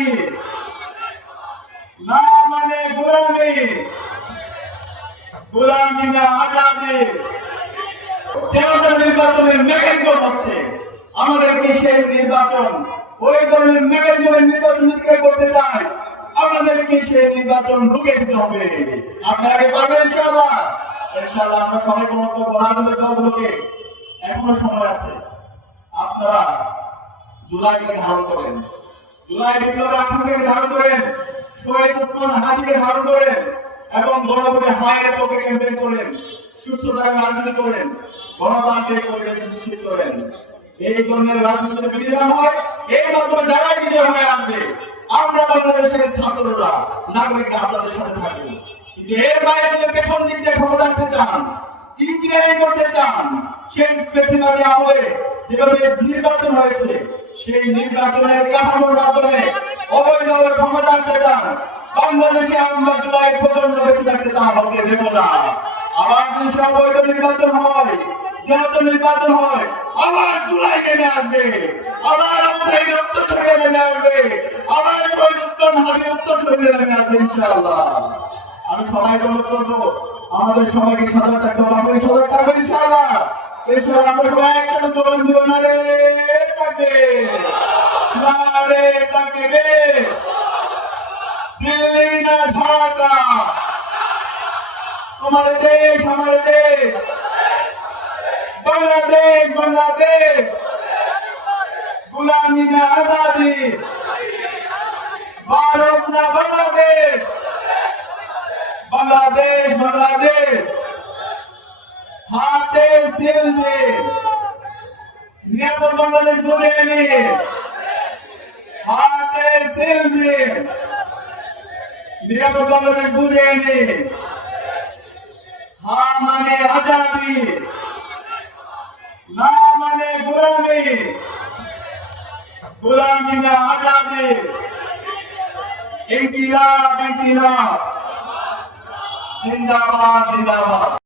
আজাদি, না মানে গোলামি, গোলামি না আজাদি। যেমন নির্বাচনের মেকানিজম হচ্ছে, আমাদেরকে সেই নির্বাচন, ওই ধরনের মেকানিজমের নির্বাচন যদি করতে চায়, আমাদেরকে সেই নির্বাচন রুখে দিতে হবে। আপনারা কি পারবেন ইনশাআল্লাহ? ইনশাআল্লাহ আমরা সবাই বক্তব্য রাজনৈতিক দলগুলোকে এখনো সময় আছে, আপনারা জুলাইকে ধারণ করেন, জুলাই বিপ্লবের আকাঙ্ক্ষাকে ধারণ করেন, শহীদ ওসমান হাদিকে ধারণ করেন এবং গণভোটে হায়ের পক্ষে ক্যাম্পেইন করেন, সুস্থতার রাজনীতি করেন, গণতান্ত্রিক পরিবেশ নিশ্চিত করেন। এই ধরনের রাজনীতি বিনির্মাণ হয়, এর মাধ্যমে যারাই বিজয় হয়ে আসবে, আমরা বাংলাদেশের ছাত্ররা, নাগরিকরা আপনাদের সাথে থাকবো। কিন্তু এর বাইরে যদি পেছন দিক দিয়ে ক্ষমতা আসতে চান, ইঞ্জিনিয়ারিং করতে চান, সেই ফেসিবাদী আমলে যেভাবে নির্বাচন হয়েছে, সেই নির্বাচনের কাঠামোর মাধ্যমে অবৈধভাবে ক্ষমতা আসতে চান, বাংলাদেশে আমরা জুলাই পর্যন্ত বেঁচে থাকতে তা হতে দেব না। আবার যদি অবৈধ নির্বাচন হয়, যেহেতু নির্বাচন হয়, আবার জুলাই নেমে আসবে, আবার আমাদের উত্তর শরীরে নেমে আসবে, আবার শহীদ ওসমান হাদি উত্তর শরীরে নেমে আসবে ইনশাআল্লাহ। আমি সবাইকে অনুরোধ করবো, আমাদের সবাইকে সজাগ থাকতে হবে, আমাদের সজাগ থাকবে ইনশাআল্লাহ। এছাড়া আমরা সবাই একসাথে চলন দিব, না রে থাকবে, না রে থাকবে, দিল্লি না ঢাকা, তোমার দেশ আমার দেশ, বাংলাদেশ বাংলাদেশ, গোলামি না আজাদি, ভারত না বাংলাদেশ, বাংলাদেশ বাংলাদেশ, হাতে সিল দিয়ে নিরাপদ বাংলাদেশ বুঝে নিয়ে, হাতে সিল দিয়ে নিরাপদ বাংলাদেশ বুঝে নিয়ে, হা মানে আজাদি, না মানে গোলামি, গোলামি না আজাদি। ইনকিলাব ইনকিলাব, জিন্দাবাদ জিন্দাবাদ।